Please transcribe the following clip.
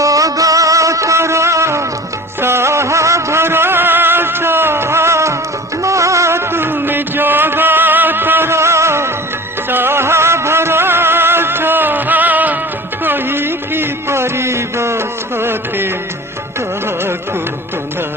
जगतर साहा भरोसा मा तुम जगतर साहा भरोसा कही कि परिव सते कहकु ना